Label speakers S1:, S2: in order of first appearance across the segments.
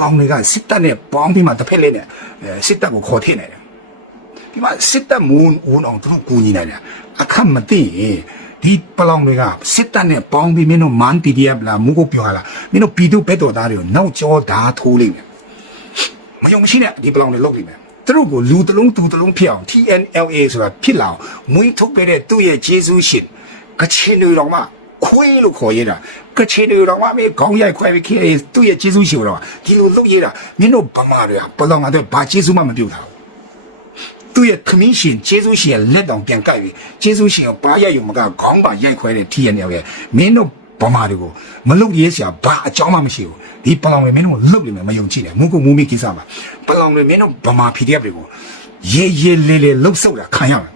S1: လောင်တွေကစစ်တပ်နဲ့ပေါင်းပြီးမှတစ်ဖက်လေးနဲ့အဲစစ်တပ်ကိုခေါ်ထည့်နေတယ်ဒီမှာစစ်တပ်မူဝန်အောင်သူတို့ကူညီနေတယ်အခက်မသိရင်ဒီပလောင်တွေကစစ်တပ်နဲ့ပေါင်းပြီးမင်းတို့မန် PDF လာမူကိုပြောလာမင်းတို့ပြည်သူဘက်တော်သားတွေကိုနောက်ကျောဓာထိုးလိုက်မယ်မယုံမရှိနဲ့ဒီပလောင်တွေလုပ်ပြီမယ်သူတို့ကိုလူတစ်လုံးသူတစ်လုံးဖြစ်အောင် TNLA ဆိုတာဖြစ်လာအောင်မွေးထုတ်ပေးတဲ့သူ့ရဲ့ဂျေဇူးရှင်ကချင်တွေတော်မှ ခွေးလို့ခေါ်ရတာကချင်တွေတော်မှမင်းခေါင်းရိုက်ခွဲပြီးခေသူ့ရဲ့ဂျေဇူးရှင်တော်ဒီလိုလုပ်ရတာမင်းတို့ဗမာတွေကပလောင်ကတော့ဘာဂျေဇူးမှမပြုတ်တာသူ့ရဲ့ခမင်းရှင်ဂျေဇူးရှင်ရဲ့လက်တောင်ပြန်ကိုက်ပြီးဂျေဇူးရှင်ကိုဘာရိုက်ရုံမကခေါင်းပါရိုက်ခွဲတဲ့ TNL ရဲ့မင်းတို့ဗမာတွေကိုမလုပ်ရဲစရာဘာအကြောင်းမှမရှိဘူးဒီပလောင်တွေမင်းတို့လှုပ်နေမယ်မယုံကြည်နဲ့မူကိုမူမီကိစ္စမှာပလောင်တွေမင်းတို့ဗမာ PDF တွေကိုရေရေလေးလေးလှုပ်ဆုပ်တာခံရမယ်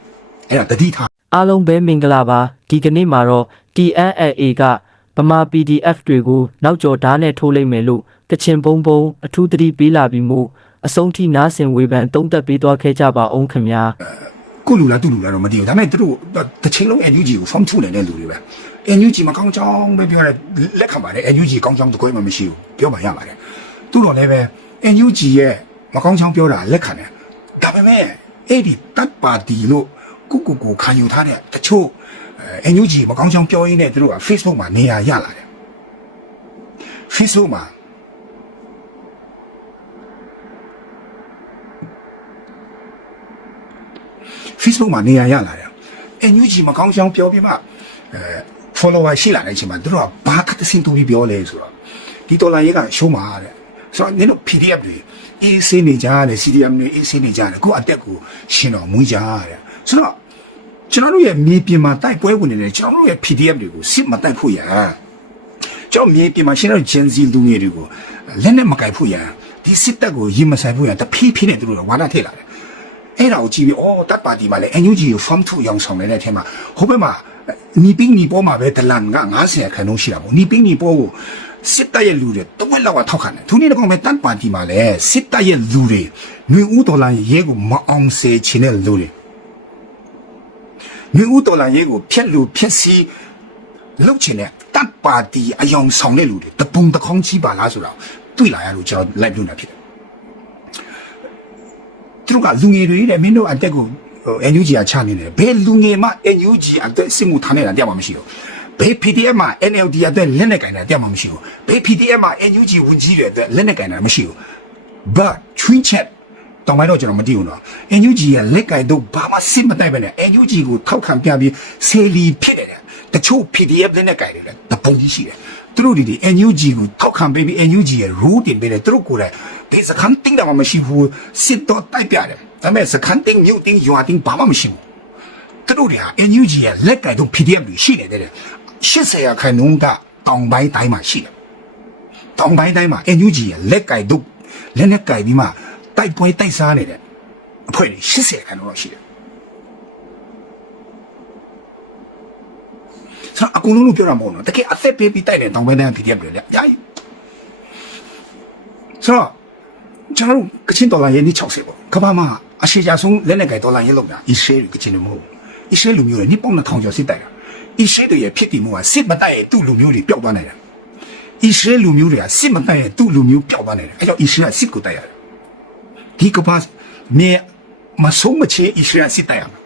S1: အဲ့ဒါတတိထား
S2: အားလုံးပဲမင်္ဂလာပါဒီကနေ့မှာတော့ TNLA ကဗမာ PDF တွေကိုနောက်ကျော်ဓာတ်နဲ့ထိုးလိုက်မယ်လို့ကချင်ဘုံဘုံအထူးသတိပေးလာပြီးမို့အဆုံးထိနားဆင်ဝေဖန်တုံးသက်ပေးသွားခဲ့ကြပါအောင်ခင်ဗျာ
S1: ကိုလူလားတူလူလားတော့မသိဘူးဒါပေမဲ့သူတို့တစ်ချိန်လုံး NUG ကို form ထုတ်နေတဲ့လူတွေပဲ NUG မကောင်းချောင်းပဲပြောရဲလက်ခံပါတယ် NUG ကောင်းချောင်းတကွဲမှမရှိဘူးပြောမှရပါတယ်သူတို့လည်းပဲ NUG ရဲ့မကောင်းချောင်းပြောတာလက်ခံတယ်ဒါပေမဲ့အဲ့ဒီတပ်ပါတီလို့ ကုကုကိုခံယူထားတဲ့တချို့အဲ NUG မကောင်းချောင်းပြောရင်းနဲ့သူတို့က Facebook မှာနေရာရလာတယ် Facebook မှာ Facebook မှာနေရာရလာတယ်။ NUG မကောင်းချောင်းပြောပြမှအဲ follower ရှိလာတဲ့အချိန်မှာသူတို့ကဘာကတစင်တူပြီးပြောလဲဆိုတော့ဒီဒေါ်လာရေးကရှိုးမှာတဲ့။ဆိုတော့နင်တို့ PDF တွေ AC နေကြတယ် CDM တွေ AC နေကြတယ်ကိုအတက်ကိုရှင်တော်မွေးကြတဲ့။ ဆိုတော့ကျွန်တော်တို့ရဲ့မြေပြင်မှာတိုက်ပွဲဝင်နေတယ်ကျွန်တော်တို့ရဲ့ PDF တွေကိုစစ်မတိုက်ဖို့ရန်ကျွန်တော်မြေပြင်မှာရှင်းတော့ Gen Z လူငယ်တွေကိုလက်နဲ့မကိုက်ဖို့ရန်ဒီစစ်တပ်ကိုရင်မဆိုင်ဖို့ရန်တဖြည်းဖြည်းနဲ့သူတို့ကဝါဒထည့်လာတယ်အဲ့ဒါကိုကြည့်ပြီးအော်တပ်ပါတီမှာလည်း NUG ကို form 2ရောင်ဆောင်နေတဲ့အထက်မှာဟိုဘက်မှာနီပင်းနီပေါ်မှာပဲဒလန်က90ခန်းလုံးရှိတာပေါ့နီပင်းနီပေါ်ကိုစစ်တပ်ရဲ့လူတွေတဝက်လောက်ကထောက်ခံတယ်သူနေ့တော့မဲ့တပ်ပါတီမှာလည်းစစ်တပ်ရဲ့လူတွေຫນွေဦးဒေါ်လာရဲကိုမအောင်စေချင်တဲ့လူတွေ ຫນွေဦးဒေါ်လာရဲကိုဖျက်လူဖျက်စီးလုပ်ချင်တဲ့တပ်ပါတီအယောင်ဆောင်တဲ့လူတွေတပုံတခေါင်းကြီးပါလားဆိုတော့တွေ့လာရလို့ကျွန်တော် live လုပ်နေတာဖြစ်တယ်သူတို့ကလူငယ်တွေတဲ့မင်းတို့အတက်ကိုဟို NUG ကချနေတယ်ဘယ်လူငယ်မှ NUG အတက်စစ်မှုထားနေတာတရားမှမရှိဘူးဘယ် PDF မှာ NLD အတက်လက်နဲ့ကင်တာတရားမှမရှိဘူးဘယ် PDF မှာ NUG ဝင်ကြီးတွေအတက်လက်နဲ့ကင်တာမရှိဘူး but twin chat တောင်းပိုင်းတော့ကျွန်တော်မသိဘူးနော် NUG ရဲ့လက်ကင်တော့ဘာမှစစ်မတိုက်ပဲနဲ့ NUG ကိုထောက်ခံပြပြီးဆေလီဖြစ်နေတယ်တချို့ PDF လက်နဲ့ကင်တယ်တပုံကြီးရှိတယ်သူတို့ဒီဒီ NUG ကိုထောက်ခံပေးပြီး NUG ရဲ့ rule တင်ပေးတယ်သူတို့ကိုယ်တိုင်ဒီစခန်းတင်းတာမှမရှိဘူးစစ်တော့တိုက်ပြတယ်ဒါပေမဲ့စခန်းတင်းမြို့တင်းရွာတင်းဘာမှမရှိဘူးသူတို့တွေဟာ NUG ရဲ့လက်ကင်တော့ PDF တွေရှိနေတယ်တဲ့80ရာခိုင်နှုန်းကတောင်ပိုင်းတိုင်းမှာရှိတယ်တောင်ပိုင်းတိုင်းမှာ NUG ရဲ့လက်ကင်တို့လက်နဲ့ကင်ပြီးမှ တိုက်ပွဲတိုက်စားနေတဲ့အဖွဲ့တွေ80ခန်းတော့ရှိတယ်ဆိုတော့အကုန်လုံးလို့ပြောတာမဟုတ်တော့တကယ်အသက်ပေးပြီးတိုက်တဲ့တောင်ပိုင်းတိုင်းက PDF တွေလေအများကြီးဆိုတော့ကျွန်တော်တို့ကချင်ဒေါ်လာရင်းนี่60ပေါ့ကမ္ဘာမှာအရှိကြဆုံးလက်နဲ့ကင်ဒေါ်လာရင်းလောက်တာအီရှေးကချင်တွေမဟုတ်ဘူးအီရှေးလူမျိုးတွေนี่ပေါင်း2000ကျော်စစ်တိုက်တာအီရှေးတွေရဲ့ဖြစ်တည်မှုကစစ်မတိုက်ရဲ့သူ့လူမျိုးတွေပျောက်သွားနိုင်တယ်အစ္စရေးလူမျိုးတွေကစစ်မတိုက်ရဲ့သူ့လူမျိုးပျောက်သွားနေတယ်အဲကြောင့်အစ္စရေးကစစ်ကိုတိုက်ရတယ် ဒီကပါမြေမဆုံးမချေအစ္စရေးကစစ်တိုက်ရမှာ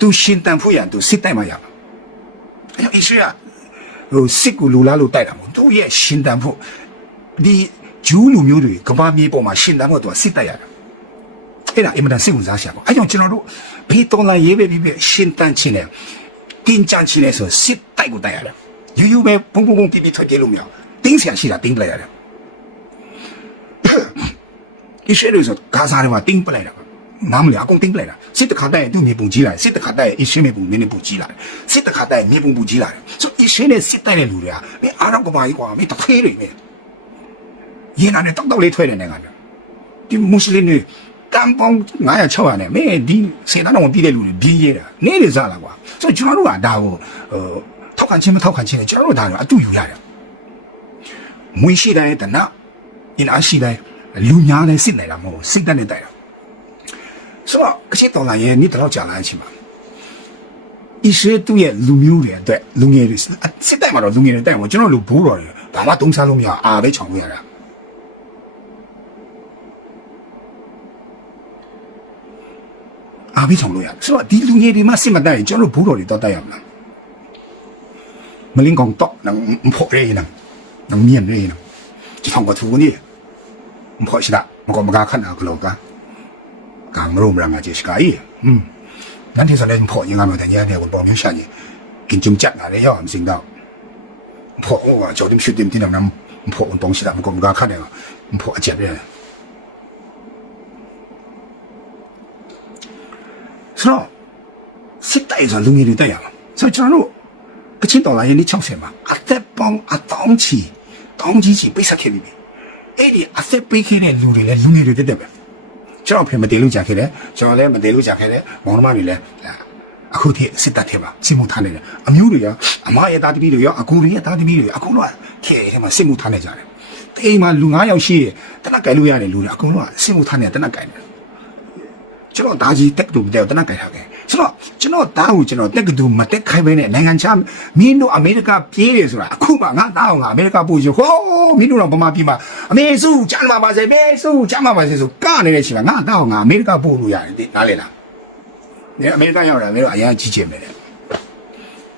S1: သူရှင်တန်ဖို့ရသူစစ်တိုက်မှရမှာအဲကြောင့်အစ္စရေးကဟိုစစ်ကိုလူလားလို့တိုက်တာမဟုတ်သူရဲ့ရှင်တန်ဖို့ဒီဂျူးလူမျိုးတွေကဘာမြေပေါ်မှာရှင်တန်ဖို့သူကစစ်တိုက်ရတာအဲ့ဒါအင်မတန်စိတ်ဝင်စားရှာပေါ့အဲကြောင့်ကျွန်တော်တို့ဘေးတော်လာရေးပဲပြီးပြီးရှင်တန်ချင်းတယ်တင်းကြံချင်းတယ်ဆိုစစ်တိုက်ကိုတိုက်ရတယ်ယူယူပဲဘုံဘုံဘုံပြပြထွက်ပြေးလို့မရဘူးတင်းဆရာရှိတာတင်းပလိုက်ရတယ် ဒီရှဲလို့ဆိုဂါဇာတွေမှာတင်းပလိုက်တာနားမလျအကုန်တင်းပလိုက်တာစစ်တခါတိုက်ရင်သူ့မြေပုံကြီးလာတယ်စစ်တခါတိုက်ရင်အရှင်းမြေပုံနည်းနည်းပုံကြီးလာတယ်စစ်တခါတိုက်ရင်မြေပုံပုံကြီးလာတယ်ဆိုအရှင်းနဲ့စစ်တိုက်တဲ့လူတွေကမင်းအားတော့ကဘာကြီးကွာမင်းတဖေးတွေမင်းရင်နာနဲ့တောက်တောက်လေးထွက်တဲ့နိုင်ငံတွေဒီမွတ်စလင်တွေကမ်ပေါင်း900 600နဲ့မင်းဒီစေတနာတော်ပြည့်တဲ့လူတွေပြင်းရဲတာနေနေစား လူများလည်းစစ်နိုင်တာမဟုတ်ဘူးစိတ်တက်နဲ့တိုက်တာဆိုတော့ကချင်တော်လာရဲ့နေ့တော့ကြာလာချင်းပါဣရှေသူ့ရဲ့လူမျိုးတွေအတွက်လူငယ်တွေစစ်တိုက်မှာတော့လူငယ်တွေတိုက်မှာကျွန်တော်လူဘိုးတော်တွေဘာမှသုံးစားလို့မရအာပဲချောင်လို့ရတာအာပဲချောင်လို့ရဆိုတော့ဒီလူငယ်တွေမှစစ်မတိုက်ရင်ကျွန်တော်ဘိုးတော်တွေတော့တိုက်ရမလားမလင်းကောင်တော့နံဖို့ရင်းနံနံမြင်ရင်းနံကျွန်တော်ကသူနေ mkhoshda mko mga khana kloka ka ngro mra nga jeshka i hm nan thi sale mkho yinga ma dan ya ne bon nyen sha ni kin chum chat na le yo am sing dao mkho o wa jo dim shu dim tin nam mkho on dong shi da mko mga khana mkho a jeb le so စစ်တိုက်ဆိုလူငယ်တွေတိုက်ရမှာဆိုတော့ကျွန်တော်တို့ကချင်းတော်လာရင်60မှာအသက်ပေါင်းအတောင်းချီတောင်းကြီးချီပိတ်ဆက်ခဲ့ပြီ အဲ့ဒီအသက်ပေးခဲ့တဲ့လူတွေလည်းလူငယ်တွေတက်တက်ပဲကျွန်တော်ဖေမတည်လို့ကြာခဲ့တယ်ကျွန်တော်လည်းမတည်လို့ကြာခဲ့တယ်မောင်နှမတွေလည်းအခုထိစစ်တပ်ထဲမှာစစ်မှုထမ်းနေတယ်အမျိုးတွေရောအမရဲ့တာသမီတွေရောအကူတွေရဲ့တာသမီတွေအကုန်လုံးခဲထဲမှာစစ်မှုထမ်းနေကြတယ်တိမ်မှာလူ9ယောက်ရှိရတနက်ကင်လို့ရတယ်လူတွေအကုန်လုံးစစ်မှုထမ်းနေတနက်ကင်တယ်ကျွန်တော်ဒါကြီးတက်တူတဲ့တနက်ကြိုက်တာပဲ ဆိုတော့ကျွန်တော်ဒါကိုကျွန်တော်တက်ကတူမတက်ခိုင်းပဲနဲ့နိုင်ငံခြားမင်းတို့အမေရိကပြေးတယ်ဆိုတာအခုမှငါသားအောင်ငါအမေရိကပို့ချင်ဟောမင်းတို့တော့ဗမာပြည်မှာအမေစုကျမ်းမှာပါစေမေစုကျမ်းမှာပါစေဆိုကနေတဲ့ချိန်မှာငါသားအောင်ငါအမေရိကပို့လို့ရတယ်ဒီနားလေလားနေအမေရိကရောက်တာမင်းတို့အရင်ကြီးချင်မယ်တဲ့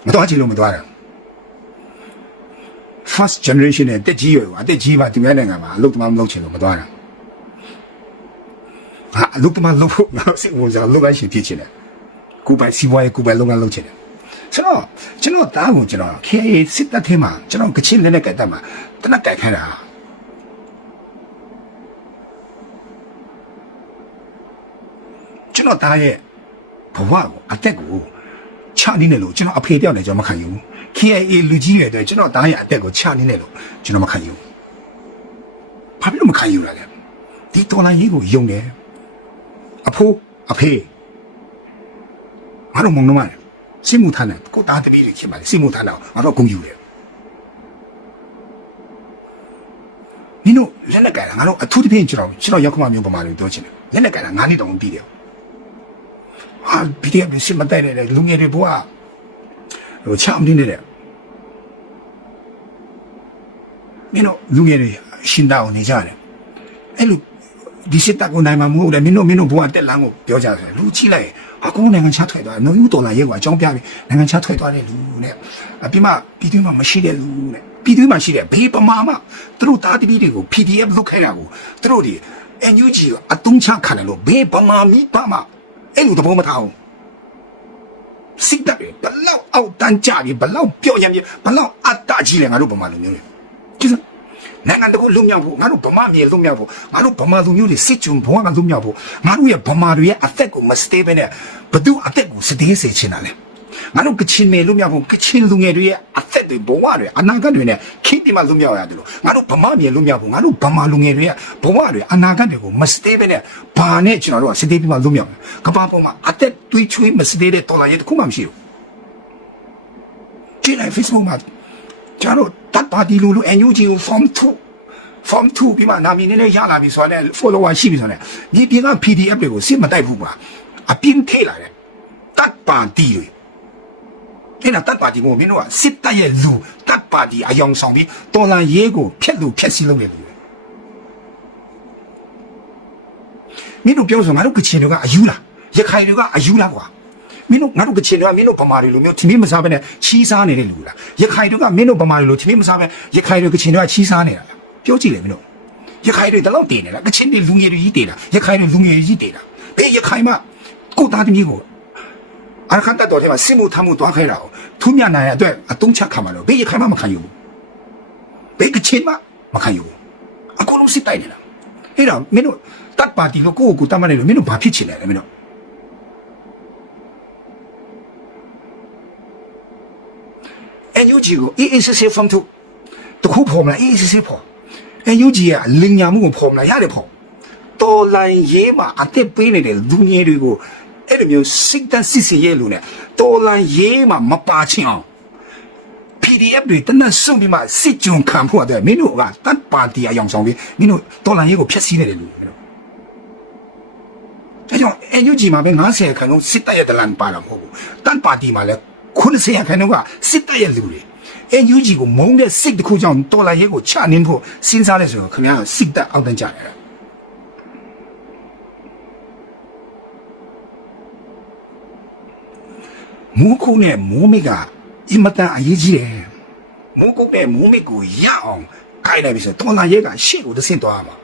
S1: မတော်ချင်လို့မတော်တာ first generation နဲ့တက်ကြီးရွယ်ကအတက်ကြီးပါသူများနိုင်ငံမှာအလုပ်တမမလုပ်ချင်လို့မတော်တာဟာအလုပ်တမလုပ်ဖို့ငါစိတ်ဝင်စားလုပ်ရရှင်ဖြစ်ချင်တယ် ကိုပိုင်စီးပွားရေးကိုပိုင်လုပ်ငန်းလုပ်ချင်တယ်ဆိုတော့ကျွန်တော်တားကိုကျွန်တော် KA စစ်တပ်ထဲမှာကျွန်တော်ကချင်လက်နဲ့ကတ်တက်မှာတနက်ကြိုက်ခိုင်းတာကျွန်တော်တားရဲ့ဘဝကိုအသက်ကိုချနေတယ်လို့ကျွန်တော်အဖေတယောက်နဲ့ကျွန်တော်မခံယူဘူး KA လူကြီးရဲ့အတွက်ကျွန်တော်တားရဲ့အသက်ကိုချနေတယ်လို့ကျွန်တော်မခံယူဘူးဘာဖြစ်လို့မခံယူရလဲဒီတော်လိုင်းကြီးကိုယုံတယ်အဖိုးအဖေ ငါတို့မုံနှမတယ်စိတ်မှုထားတယ်ကိုသားသမီးတွေဖြစ်ပါလေစိတ်မှုထားတယ်ငါတို့ဂုံယူတယ်နင်တို့လက်နဲ့ကြိုင်တာငါတို့အထူးသဖြင့်ကျွန်တော်ကျွန်တော်ရောက်ခမမျိုးပမာတွေပြောချင်တယ်လက်နဲ့ကြိုင်တာငါးနှစ်တောင်ပြီးတယ်ဟာဗီဒီယိုပဲစစ်မတိုက်နဲ့လူငယ်တွေဘွားဟိုချမ်းနေတယ်မင်းတို့လူငယ်တွေရှင်းတာအောင်နေကြတယ်အဲ့လိုဒီစစ်တပ်ကိုနိုင်မှာမဟုတ်တယ်မင်းတို့မင်းတို့ဘဝတက်လန်းကိုပြောကြတယ်လူချိလိုက် အကူနိုင်ငံခြားထွက်သွားတယ်နော်ယူတော်လာရဲကွာအကြောင်းပြပြီးနိုင်ငံခြားထွက်သွားတဲ့လူနဲ့အပြမပြည်တွင်းမှာမရှိတဲ့လူနဲ့ပြည်တွင်းမှာရှိတဲ့ဘေးပမာမသူတို့တားတပီးတွေကို PDF လုတ်ခိုင်းတာကိုသူတို့ဒီ NUG အတုံးချခံတယ်လို့ဘေးပမာမိပမာအဲ့လိုသဘောမထားဘူးစစ်တပ်ဘလောက်အောက်တန်းကြပြီဘလောက်ပြော့ရမ်းပြီဘလောက်အတ္တကြီးလဲငါတို့ပမာလူမျိုးတွေကြည့်စမ်း နိုင်ငံတကူလွတ်မြောက်ဖို့ငါတို့ဗမာမြေလွတ်မြောက်ဖို့ငါတို့ဗမာလူမျိုးတွေစစ်ကြုံဘဝကလွတ်မြောက်ဖို့ငါတို့ရဲ့ဗမာတွေရဲ့အသက်ကိုမစတေးပဲနဲ့ဘသူအသက်ကိုစတေးစေချင်တာလဲငါတို့ကချင်မြေလွတ်မြောက်ဖို့ကချင်လူငယ်တွေရဲ့အသက်တွေဘဝတွေအနာဂတ်တွေနဲ့ခေတ်ဒီမှာလွတ်မြောက်ရတယ်လို့ငါတို့ဗမာမြေလွတ်မြောက်ဖို့ငါတို့ဗမာလူငယ်တွေရဲ့ဘဝတွေအနာဂတ်တွေကိုမစတေးပဲနဲ့ဘာနဲ့ကျွန်တော်တို့ကစတေးပြီးမှလွတ်မြောက်တယ်ကမ္ဘာပေါ်မှာအသက်တွေးချွေးမစတေးတဲ့တော်လာရဲ့တခုမှမရှိဘူးကြည့်လိုက် Facebook မှာကျွန်တော် တပ်ပါတီလူလူ NUG ကို form 2 form 2ပြီးမှနာမည်နည်းနည်းရလာပြီဆိုတော့ follower ရှိပြီဆိုတော့ဒီပြင်က PDF တွေကိုစစ်မတိုက်ဘူးကွာအပြင်းထေးလာတယ်တတ်ပါတီတွေအဲ့ဒါတတ်ပါတီကိုမင်းတို့ကစစ်တပ်ရဲ့လူတတ်ပါတီအယောင်ဆောင်ပြီးတော်လန်ရေးကိုဖျက်လို့ဖျက်ဆီးလုပ်နေတယ်မင်းတို့ပြောဆိုငါတို့ကချင်တွေကအယူလားရခိုင်တွေကအယူလားကွာ မင်းတို့ငါတို့ကချင်တွေကမင်းတို့ဗမာတွေလိုမျိုးထမင်းမစားဘဲနဲ့ချီးစားနေတဲ့လူလားရခိုင်တွေကမင်းတို့ဗမာတွေလိုထမင်းမစားဘဲရခိုင်တွေကချင်တွေကချီးစားနေတာလားပြောကြည့်လေမင်းတို့ရခိုင်တွေတလောက်တည်နေလားကချင်တွေလူငယ်တွေကြီးတည်လားရခိုင်တွေလူငယ်တွေကြီးတည်လားဘယ်ရခိုင်မှာကိုသားသမီးကိုအရခတ်တတော်ထဲမှာစစ်မှုထမ်းမှုတွားခဲ့တာကိုထူးမြတ်နိုင်ရအတွက်အတုံးချက်ခံမှာလို့ဘယ်ရခိုင်မှမခံယူဘူးဘယ်ကချင်မှမခံယူဘူးအကုန်လုံးစစ်တိုက်နေတာအဲ့တော့မင်းတို့တတ်ပါတီကိုကိုယ့်ကိုယ်တတ်မှတ်နေလို့မင်းတို့ဘာဖြစ်ချင်လဲမင်းတို့ အန်ယူဂျီကိုအေးအေးဆေးဆေးဖုန်းထုတ်တခုဖော်မလားအေးအေးဆေးဆေးဖော်အယူကြီးကလင်ညာမှုကိုဖော်မလားရတယ်ဖော်တော်လိုင်းရေးမှာအသက်ပေးနေတဲ့လူငယ်တွေကိုအဲ့လိုမျိုးစိတ်တစစ်စီရဲ့လူနဲ့တော်လိုင်းရေးမှာမပါချင်အောင် PDF တွေတနက်စွန့်ပြီးမှစစ်ကြုံခံဖို့အတွက်မင်းတို့ကတတ်ပါတီအယောင်ဆောင်ပြီးမင်းတို့တော်လိုင်းရေးကိုဖျက်ဆီးနေတယ်လူမင်းတို့အဲကြောင့်အယူကြီးမှာပဲ90ခန်းလုံးစစ်တပ်ရဲ့ဒလန်ပါတာမဟုတ်ဘူးတတ်ပါတီမှာလည်း 90ခန်းလုံးကစစ်တပ်ရဲ့လူတွေ NUG ကိုမုန်းတဲ့စိတ်တစ်ခုကြောင့်တော်လာရဲကိုချနှင်းဖို့စဉ်းစားလဲဆိုတော့ခင်ဗျားစိတ်တက်အောက်တန်းကြတယ်မိုးကုတ်နဲ့မိုးမိကအင်မတန်အရေးကြီးတယ်မိုးကုတ်နဲ့မိုးမိကိုရအောင် ခိုင်းလိုက်ပြီဆိုတော့တော်လာရဲကရှေ့ကိုတစ်ဆင့်သွားရမှာ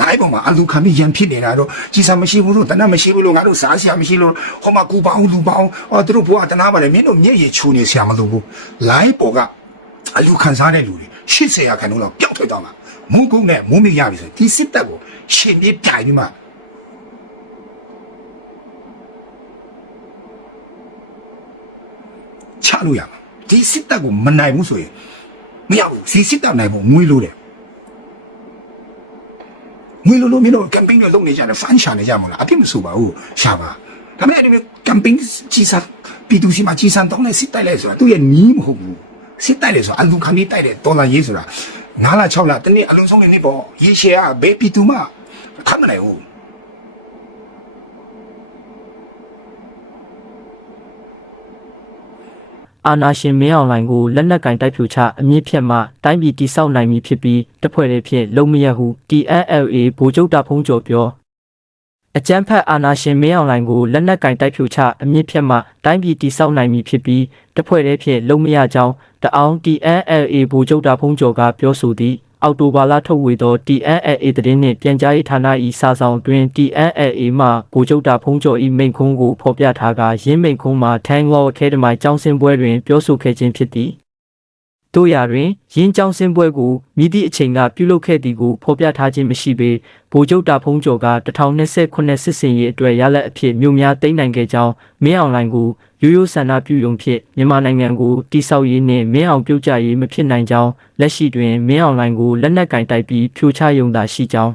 S1: လိုင်းပေါ်မှာအလူခံပြီးရန်ဖြစ်နေတာတော့ကြီးစားမရှိဘူးလို့တနတ်မရှိဘူးလို့ငါတို့စားစရာမရှိလို့ဟောမှာကူပါအောင်လူပါအောင်အော်သူတို့ဘွားတနာပါတယ်မင်းတို့မျက်ရည်ချိုးနေစရာမလိုဘူးလိုင်းပေါ်ကအလူခံစားတဲ့လူတွေ80ရာခိုင်နှုန်းလောက်ပျောက်ထွက်သွားမှာမိုးကုတ်နဲ့မိုးမိရပြီဆိုဒီစစ်တပ်ကိုရှင်ပြေးပြိုင်ပြီးမှချလို့ရမှာဒီစစ်တပ်ကိုမနိုင်ဘူးဆိုရင် မရဘူးစီစစ်တပ်နိုင်ဖို့ငွေလိုတယ်ငွေလိုလို့မင်းတို့ campaign တွေလုပ်နေကြတယ် fan ရှာနေကြမလားအပြစ်မဆိုပါဘူးရှာပါဒါပေမဲ့အဲ့ဒီမျိုး campaign ကြီးစားပြည်သူစီမှာကြီးစားတောင်းနေစစ်တိုက်လိုက်ဆိုတာသူရဲ့နီးမဟုတ်ဘူးစစ်တိုက်လေဆိုတာအလူခံပြီးတိုက်တယ်တော်လာရေးဆိုတာ9လ6လတနေ့အလုံးစုံနေနေပေါ့ရေရှည်ကဘယ်ပြည်သူမှခတ်မနိုင်ဘူး
S2: အာနာရှင်မင်းအောင်လှိုင်ကိုလက်နက်ကင်တိုက်ဖြူချအမြင့်ဖြတ်မှတိုင်းပြည်တိဆောက်နိုင်မည်ဖြစ်ပြီးတဖွဲ့လေးဖြင့်လုံမရဟု TNLA ဗိုလ်ချုပ်တာဖုံးကျော်ပြောအကြမ်းဖက်အာနာရှင်မင်းအောင်လှိုင်ကိုလက်နက်ကင်တိုက်ဖြူချအမြင့်ဖြတ်မှတိုင်းပြည်တိဆောက်နိုင်မည်ဖြစ်ပြီးတဖွဲ့လေးဖြင့်လုံမရကြောင်းတအောင် TNLA ဗိုလ်ချုပ်တာဖုံးကျော်ကပြောဆိုသည် အောက်တိုဘာလထုတ်ဝေသော TNLA သတင်းနှင့်ပြန်ကြားရေးဌာန၏စာဆောင်တွင် TNLA မှဗိုလ်ချုပ်တာဖုံးကျော်၏မိန့်ခွန်းကိုဖော်ပြထားကာရင်းမိန့်ခွန်းမှာ Tango Academy ကျောင်းဆင်းပွဲတွင်ပြောဆိုခဲ့ခြင်းဖြစ်သည်တို့ရာတွင်ရင်းကျောင်းဆင်းပွဲကိုမိသည့်အချိန်ကပြုလုပ်ခဲ့သည်ကိုဖော်ပြထားခြင်းမရှိပေဗိုလ်ချုပ်တာဖုံးကျော်က1029စစ်စင်ရေးအတွက်ရလက်အဖြစ်မြို့များသိမ်းနိုင်ခဲ့ကြောင်းမင်းအောင်လှိုင်ကို ရိုးရိုးဆန္ဒပြုယုံဖြင့်မြန်မာနိုင်ငံကိုတိဆောက်ရေးနှင့်မင်းအောင်ပြုတ်ကျရေးမဖြစ်နိုင်ကြောင်းလက်ရှိတွင်မင်းအောင်လှိုင်ကိုလက်နက်ကင်တိုက်ပြီးဖြိုချယုံသာရှိကြောင်း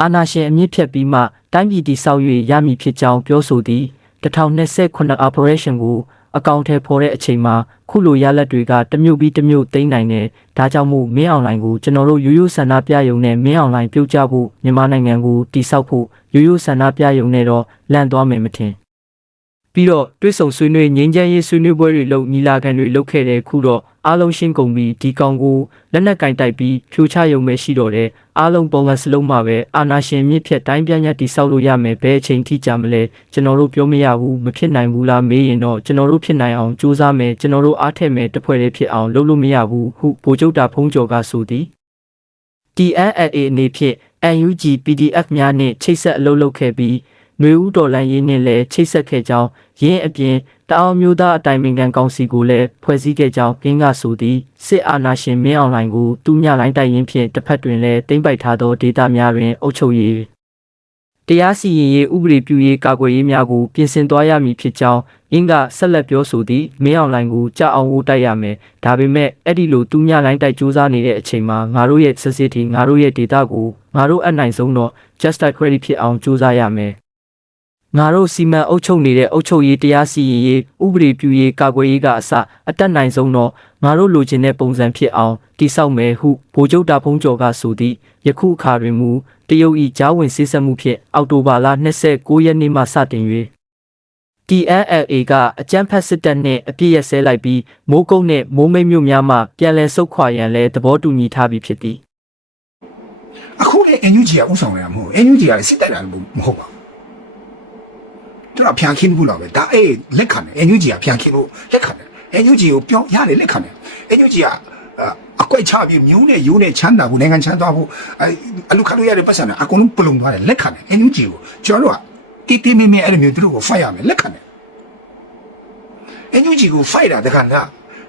S2: အာနာရှင်အမြင့်ဖြတ်ပြီးမှတိုင်းပြည်တည်ဆောက်၍ရမည်ဖြစ်ကြောင်းပြောဆိုသည်2029 operation ကိုအကောင့်ထဲပေါ်တဲ့အချိန်မှာခုလိုရလက်တွေကတစ်မျိုးပြီးတစ်မျိုးသိမ်းနိုင်တယ်ဒါကြောင့်မို့မင်းအောင်လှိုင်ကိုကျွန်တော်တို့ရိုးရိုးဆန္ဒပြယုံနဲ့မင်းအောင်လှိုင်ပြုတ်ကြဖို့မြန်မာနိုင်ငံကိုတည်ဆောက်ဖို့ရိုးရိုးဆန္ဒပြယုံနဲ့တော့လန့်သွားမယ်မထင် ပြီးတော့တွစ်ဆုံဆွေးနွေးငြိမ်းချမ်းရေးဆွေးနွေးပွဲတွေလုပ်ညီလာခံတွေလုပ်ခဲ့တဲ့ခုတော့အားလုံးရှင်းကုန်ပြီဒီကောင်ကိုလက်နက်ကင်တိုက်ပြီးဖြိုချယုံပဲရှိတော့တယ်အားလုံးပုံစံစလုံးမှာပဲအာနာရှင်မြင့်ဖြတ်တိုင်းပြန်ရတိဆောက်လို့ရမယ်ဘယ်အချိန်ထိကြာမလဲကျွန်တော်တို့ပြောမရဘူးမဖြစ်နိုင်ဘူးလားမေးရင်တော့ကျွန်တော်တို့ဖြစ်နိုင်အောင်ကြိုးစားမယ်ကျွန်တော်တို့အားထက်မယ်တစ်ဖွဲ့လေးဖြစ်အောင်လုပ်လို့မရဘူးဟုဗိုလ်ချုပ်တာဖုံးကျော်ကဆိုသည် TNLA အနေဖြင့် NUG PDF များနှင့်ချိတ်ဆက်အလုပ်လုပ်ခဲ့ပြီး ຫນွေဦးတော်လန်ရေးနှင့်လည်းချိတ်ဆက်ခဲ့ကြောင်းရင်းအပြင်တအောင်မျိုးသားအတိုင်ပင်ခံကောင်စီကိုလည်းဖွဲ့စည်းခဲ့ကြောင်းကင်းကဆိုသည်စစ်အာဏာရှင်မင်းအောင်လှိုင်ကိုသူမြလိုင်းတိုက်ရင်ဖြင့်တစ်ဖက်တွင်လည်းတင်ပိုက်ထားသောဒေတာများတွင်အုပ်ချုပ်ရေးတရားစီရင်ရေးဥပဒေပြုရေးကာကွယ်ရေးများကိုပြင်ဆင်သွားရမည်ဖြစ်ကြောင်းအင်းကဆက်လက်ပြောဆိုသည်မင်းအောင်လှိုင်ကိုကြောက်အောင်ဝတိုက်ရမယ်ဒါပေမဲ့အဲ့ဒီလိုသူမြလိုင်းတိုက်စူးစမ်းနေတဲ့အချိန်မှာငါတို့ရဲ့စစ်စစ်တီငါတို့ရဲ့ဒေတာကိုငါတို့အနိုင်ဆုံးတော့ just a credit ဖြစ်အောင်စူးစမ်းရမယ် ငါတို့စီမံအုပ်ချုပ်နေတဲ့အုပ်ချုပ်ရေးတရားစီရင်ရေးဥပဒေပြုရေးကာကွယ်ရေးကအစအတက်နိုင်ဆုံးတော့ငါတို့လိုချင်တဲ့ပုံစံဖြစ်အောင်တိဆောက်မယ်ဟုဗိုလ်ချုပ်တာဖုံးကျော်ကဆိုသည့်ယခုအခါတွင်မူတရုတ်၏ဂျားဝင်စစ်ဆက်မှုဖြင့်အောက်တိုဘာလ29ရက်နေ့မှစတင်၍ TNLA ကအကြမ်းဖက်စစ်တပ်နှင့်အပြစ်ရစဲလိုက်ပြီးမိုးကုတ်နှင့်မိုးမိတ်မြို့များမှပြန်လည်ဆုတ်ခွာရန်လည်းသဘောတူညီထားပြီးဖြစ်သည်
S1: အခုလေ NUG ကဥဆောင်ရမှာမဟုတ် NUG ကစစ်တိုက်တာလည်းမဟုတ်ပါဘူး သူကပြန်ခင်းဘူးတော့ပဲဒါအေးလက်ခံတယ် NUG ကပြန်ခင်းလို့လက်ခံတယ် NUG ကိုပြောရတယ်လက်ခံတယ် NUG ကအကွက်ချပြီးမျိုးနဲ့ရိုးနဲ့ချမ်းသာဖို့နိုင်ငံချမ်းသာဖို့အလူခါလို့ရတဲ့ပတ်စံနဲ့အကုန်လုံးပလုံသွားတယ်လက်ခံတယ် NUG ကိုကျွန်တော်တို့ကတီတီမီမီအဲ့လိုမျိုးသူတို့ကို fight ရမယ်လက်ခံတယ် NUG ကို fight တာတခါက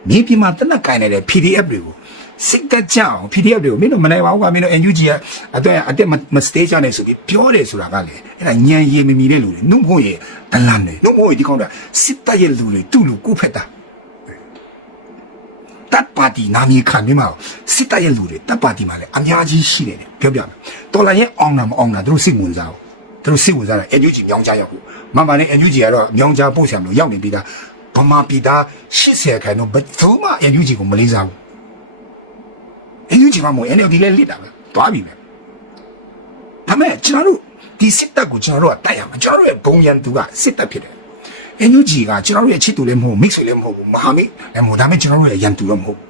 S1: မြေပြင်မှာတနက်ကင်နေတဲ့ PDF တွေကို စိတ်တက်ကြအောင် PDF တွေကိုမင်းတို့မနိုင်ပါဘူးကွာမင်းတို့ NUG ကအတော့အတက်မစတေးကြနဲ့ဆိုပြီးပြောတယ်ဆိုတာကလေအဲ့ဒါညံရည်မမီတဲ့လူတွေနှုတ်ဖို့ရဒလန်တွေနှုတ်ဖို့ရဒီကောင်ကစစ်တပ်ရဲ့လူတွေတူလူကိုဖက်တာတပ်ပါတီနာမည်ခံနေမှာစစ်တပ်ရဲ့လူတွေတပ်ပါတီမှာလည်းအများကြီးရှိတယ်ပြောပြမယ်တော်လာရဲ့အောင်နာမအောင်နာသူတို့စိတ်ဝင်စားဘူးသူတို့စိတ်ဝင်စားတယ် NUG မြောင်းကြရောက်ဘူးမမနဲ့ NUG ကတော့မြောင်းကြပို့ဆံလို့ရောက်နေပြီးသားဗမာပြည်သား80ခန်းတော့ဘယ်သူမှ NUG ကိုမလေးစားဘူး အင်ယူဂျီမမို့ NLD လည်းလစ်တာပဲသွားပြီပဲဒါမဲ့ကျွန်တော်တို့ဒီစစ်တပ်ကိုကျွန်တော်တို့ကတိုက်ရမှာကျွန်တော်တို့ရဲ့ဘုံရန်သူကစစ်တပ်ဖြစ်တယ်အင်ယူဂျီကကျွန်တော်တို့ရဲ့ချစ်သူလည်းမဟုတ်မိတ်ဆွေလည်းမဟုတ်ဘူးမဟာမိတ်လည်းမဟုတ်ဒါမဲ့ကျွန်တော်တို့ရဲ့ရန်သူတော့မဟုတ်ဘူး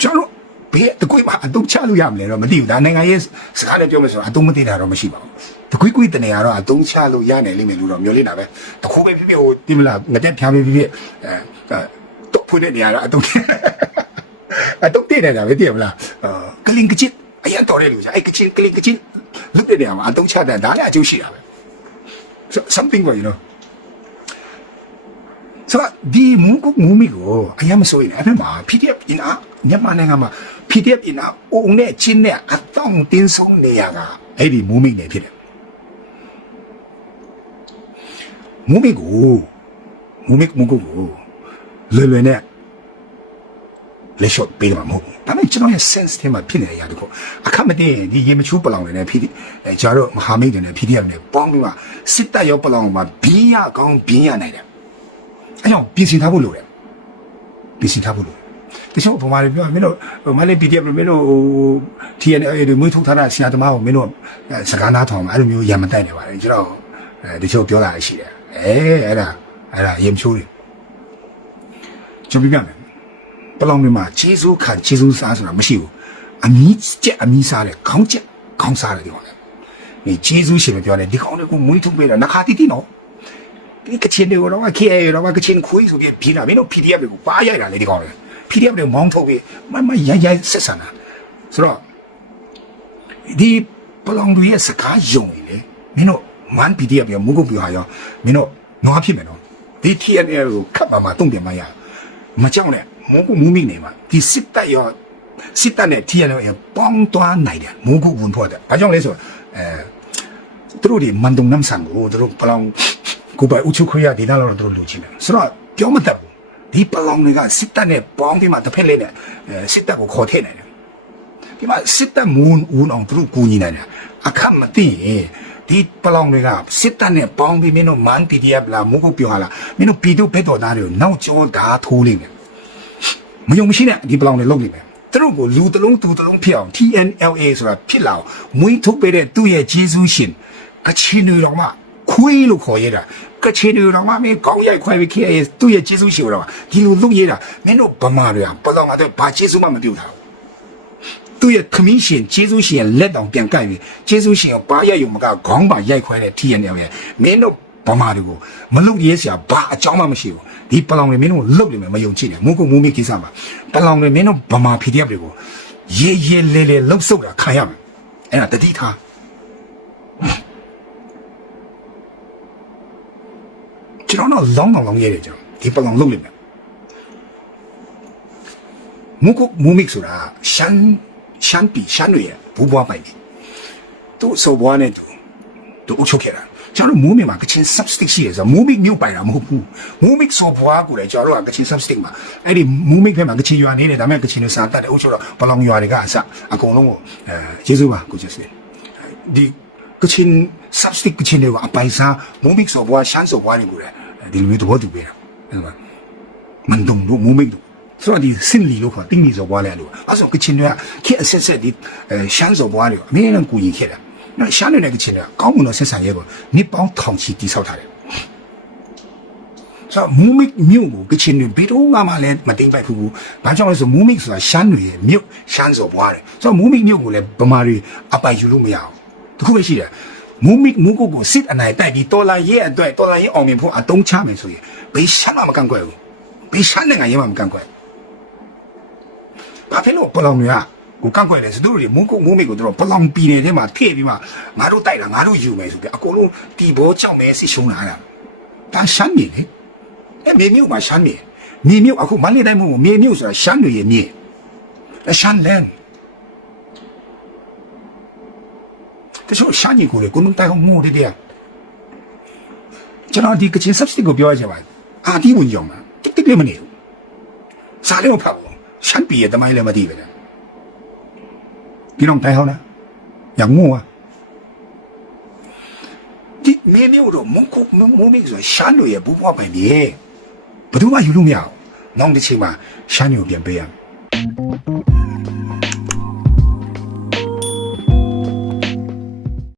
S1: ကျွန်တော်တို့ဘယ်တကွေးမှာအတုချလို့ရမလဲတော့မသိဘူးဒါနိုင်ငံရေးစကားနဲ့ပြောမယ်ဆိုတော့အတုမသိတာတော့မရှိပါဘူးတကွိကွိတနေရတော့အသုံးချလို့ရနိုင်လိမ့်မယ်လို့တော့မျှော်လင့်တာပဲတခုပဲဖြစ်ဖြစ်ဟိုဒီမလားငတက်ဖြားပဲဖြစ်ဖြစ်အဲတော့ဖွင့်တဲ့နေရာတော့အသုံး အတုတ်တည်နေတာပဲတည်မလားအာကလင်ကချစ်အရင်တော်တယ်လို့ကြာအဲ့ကချင်ကလင်ကချစ်လုတ်တဲ့နေရာမှာအတုံးချတဲ့ဒါလည်းအကျိုးရှိတာပဲ so something for you know ဆိုတော့ဒီမူကမူမီကိုအရင်မစိုးရင်အဲ့ဒီမှာ PDF အင်အားမြန်မာနိုင်ငံမှာ PDF အင်အားအုံနဲ့ချင်းနဲ့အတောင်တင်းဆုံးနေရတာအဲ့ဒီမူမီနေဖြစ်တယ်မူမီကိုမူမီမူကိုလွယ်လွယ်နဲ့ လက်လျှော့ပေးတယ်မှာမဟုတ်ဘူးဒါပေမဲ့ကျွန်တော်ရဲ့ sense ထဲမှာဖြစ်နေတဲ့အရာတခုအခက်မတည်းဒီရေမချိုးပလောင်တွေနဲ့ဖြီးအဲကျတော့မဟာမိတ်တွေနဲ့ PDF နဲ့ပေါင်းပြီးမှစစ်တပ်ရောပလောင်မှာဘင်းရကောင်းဘင်းရနိုင်တယ်အဲကြောင့်ပြင်ဆင်ထားဖို့လိုတယ်ပြင်ဆင်ထားဖို့လိုတယ်တချို့ဗမာတွေပြောမင်းတို့ဟိုမလေး PDF လို့မင်းတို့ဟို TNL တွေမွေးထုတ်ထားတာဆရာသမားကိုမင်းတို့အဲစကားနားထောင်မှာအဲ့လိုမျိုးရံမတိုက်နေပါလေကျွန်တော်အဲတချို့ပြောတာရှိတယ်အဲအဲ့ဒါအဲ့ဒါရေမချိုးတွေကျွန်တော်ပြပြမယ် ပလောင်တွေမှာခြေစိုးခံခြေစိုးစားဆိုတာမရှိဘူးအမီးကျက်အမီးစားတယ်ခေါင်းကျက်ခေါင်းစားတယ်ဒီကောင်လေဒီခြေစိုးရှင်မပြောနဲ့ဒီကောင်တွေကိုမွေးထုတ်ပေးတာနှခါတီတီနော်ဒီကချင်တွေကိုတော့ခေတော့ကချင်ခွေးဆိုပြီးပြီးလာမင်းတို့ PDF တွေကိုပါရိုက်တာလေဒီကောင်လေ PDF တွေမောင်းထုတ်ပြီးမမရိုက်ရိုက်ဆက်ဆံတာဆိုတော့ဒီပလောင်တွေရဲ့စကားယုံနေလေမင်းတို့မန် PDF ရောမုကုတ်ပြဟာရောမင်းတို့နွားဖြစ်မယ်နော်ဒီ TNL ကိုခတ်ပါမှာတုံ့ပြန်မရဘူးမကြောက်နဲ့ မုန်းကူမူမိနေမှာဒီစစ်တပ်ရောစစ်တပ်နဲ့ TNL ရောပေါင်းသွားနိုင်တယ်မုန်းကူဝန်ဖို့တဲ့ဘာကြောင့်လဲဆိုတော့အဲသူတို့ဒီမန်တုံနမ်ဆန်ကိုသူတို့ပလောင်ကိုပိုင်ဥချုခွေရဒေသလောက်တော့သူတို့လူချင်းတယ်ဆိုတော့ပြောမတတ်ဘူးဒီပလောင်တွေကစစ်တပ်နဲ့ပေါင်းပြီးမှတစ်ဖက်လေးနဲ့အဲစစ်တပ်ကိုခေါ်ထည့်နိုင်တယ်ဒီမှာစစ်တပ်မွန်းဦးအောင်သူတို့ကူညီနိုင်တယ်အခက်မသိရင်ဒီပလောင်တွေကစစ်တပ်နဲ့ပေါင်းပြီးမင်းတို့မန် PDF လာမုန်းကူပြောဟာလားမင်းတို့ပြည်သူဘက်တော်သားတွေကိုနောက်ကျောဓာထိုးလိမ့်မယ် မယုံမရှိနဲ့ဒီပလောင်တွေလုပ်နေမယ်သူတို့ကိုလူတစ်လုံးသူတစ်လုံးဖြစ်အောင် TNLA ဆိုတာဖြစ်လာအောင်မွေးထုတ်ပေးတဲ့သူ့ရဲ့ဂျေဇုရှင်ကချင်တွေတော်မှခွေးလို့ခေါ်ရတာကချင်တွေတော်မှမင်းကောင်းရိုက်ခွဲပြီးခေရဲ့သူ့ရဲ့ဂျေဇုရှင်တော်ဒီလိုလုပ်ရတာမင်းတို့ဗမာတွေကပလောင်ကတော့ဘာဂျေဇုမှမပြုတ်တာသူ့ရဲ့ခမင်းရှင်ဂျေဇုရှင်ရဲ့လက်တောင်ပြန်ကိုက်ပြီးဂျေဇုရှင်ကိုဘာရိုက်ရုံမကခေါင်းပါရိုက်ခွဲတဲ့ TNL ရဲ့မင်းတို့ ဗမာတွေကိုမလုပ်ရဲစရာဘာအကြောင်းမှမရှိဘူးဒီပလောင်တွေမင်းတို့လုတ်နေမယ်မယုံကြည်နဲ့မုန်းကုတ်မူးမိကိစ္စမှာပလောင်တွေမင်းတို့ဗမာ PDF တွေကိုရေရေလဲလဲလှုပ်ဆုပ်တာခံရမယ်အဲ့ဒါတတိထားကျွန်တော်တော့လောင်းတောင်လောင်းရဲတယ်ကျွန်တော်ဒီပလောင်လုတ်နေမယ်မုန်းကုတ်မူးမိဆိုတာရှမ်းရှမ်းပြည်ရှမ်းတွေရဲ့ဘူဘွားပိုင်တယ်သူ့စော်ဘွားနဲ့သူသူအုပ်ချုပ်ခဲ့တာ ကျွန်တော်တို့မူးမိမှာကချင် substick ရှိတယ်ဆိုတော့မူးမိမြို့ပိုင်တာမဟုတ်ဘူးမူးမိစော်ဘွားကိုလည်းကျွန်တော်တို့ကကချင် substick မှာအဲ့ဒီမူးမိဘက်မှာကချင်ရွာနေတယ်ဒါပေမဲ့ကချင်တွေစာတတ်တယ်အုပ်ချုပ်တော့ဘလောင်ရွာတွေကအစအကုန်လုံးကိုအဲယေရှုပါကိုကျစတယ်ဒီကချင် substick ကချင်တွေကအပိုင်စားမူးမိစော်ဘွားရှမ်းစော်ဘွားတွေကိုလည်းဒီလိုမျိုးသဘောတူပေးတာအဲ့ဒါမန်တုံတို့မူးမိတို့ဆိုတော့ဒီစင်လီလို့ခေါ်တင်းလီ စော်ဘွားလဲလို့အဲ့ဆိုကချင်တွေကခေအဆက်ဆက်ဒီအဲရှမ်းစော်ဘွားတွေအမြဲတမ်းကူညီခဲ့တာနော်ရှမ်းတွေနဲ့ကချင်တွေကကောင်းမွန်တော့ဆက်ဆံရဲပေါ့နှစ်ပေါင်းထောင်ချီတိဆောက်ထားတယ်ဆိုတော့မူမစ်မြို့ကိုကချင်တွေဘယ်တော့မှလည်းမသိမ့်ပိုက်ဘူး။ဘာကြောင့်လဲဆိုမူမစ်ဆိုတာရှမ်းတွေရဲ့မြို့ရှမ်းစော်ဘွားတယ်။ဆိုတော့မူမစ်မြို့ကိုလည်းဗမာတွေအပိုင်ယူလို့မရအောင်။တခုပဲရှိတယ်။မူမစ်မူကိုကိုစစ်အနိုင်တိုက်ပြီးတော်လာရဲ့အတွက်တော်လာရဲ့အောင်မြင်ဖို့အတုံးချမယ်ဆိုရင်ဘယ်ရှမ်းမှမကန့်ကွက်ဘူး။ဘယ်ရှမ်းနိုင်ငံရဲ့မှမကန့်ကွက်။ဘာဖြစ်လို့ပလောင်တွေက ကိုကန့်ကွက်တယ်ဆိုသူတို့တွေမုန်းကုတ်မုန်းမိတ်ကိုတို့ပလောင်ပြည်နယ်ထဲမှာထည့်ပြီးမှငါတို့တိုက်တာငါတို့ယူမယ်ဆိုပြီးအကုန်လုံးတီဘောကြောက်မယ်စစ်ရှုံးလာတာ။ဒါရှမ်းပြည်လေ။အဲမြေမြို့မှာရှမ်းပြည်မြေမြို့အခုမန္တလေးတိုင်းမှာမြေမြို့ဆိုတာရှမ်းတွေရဲ့မြေ။အဲရှမ်းလန်တချို့ရှမ်းကြီးကိုလေကိုယ်တိုင်အောင်မို့တယ်တဲ့ကျွန်တော်ဒီကချင် substick ကိုပြောရချင်ပါတယ်အာဒီဝင်ကြောင်မှာတိတ်တိတ်လေးမနေဘူးစားလည်းမဖတ်ဘူးရှမ်းပြည်ရဲ့တမိုင်းလည်းမသိပဲလေ ဒီတော့တိုင်ဟောင်းလားရငုံอ่ะဒီမြေမြို့တော့မုန်းခုမုန်းမုန်းမိဆိုရှမ်းတွေရဲ့ဘူးဘွားပိုင်မြေဘယ်သူမှယူလို့မရအောင်နောက်တစ်ချိန်မှာရှမ်းတွေကိုပြန်ပေးရမယ်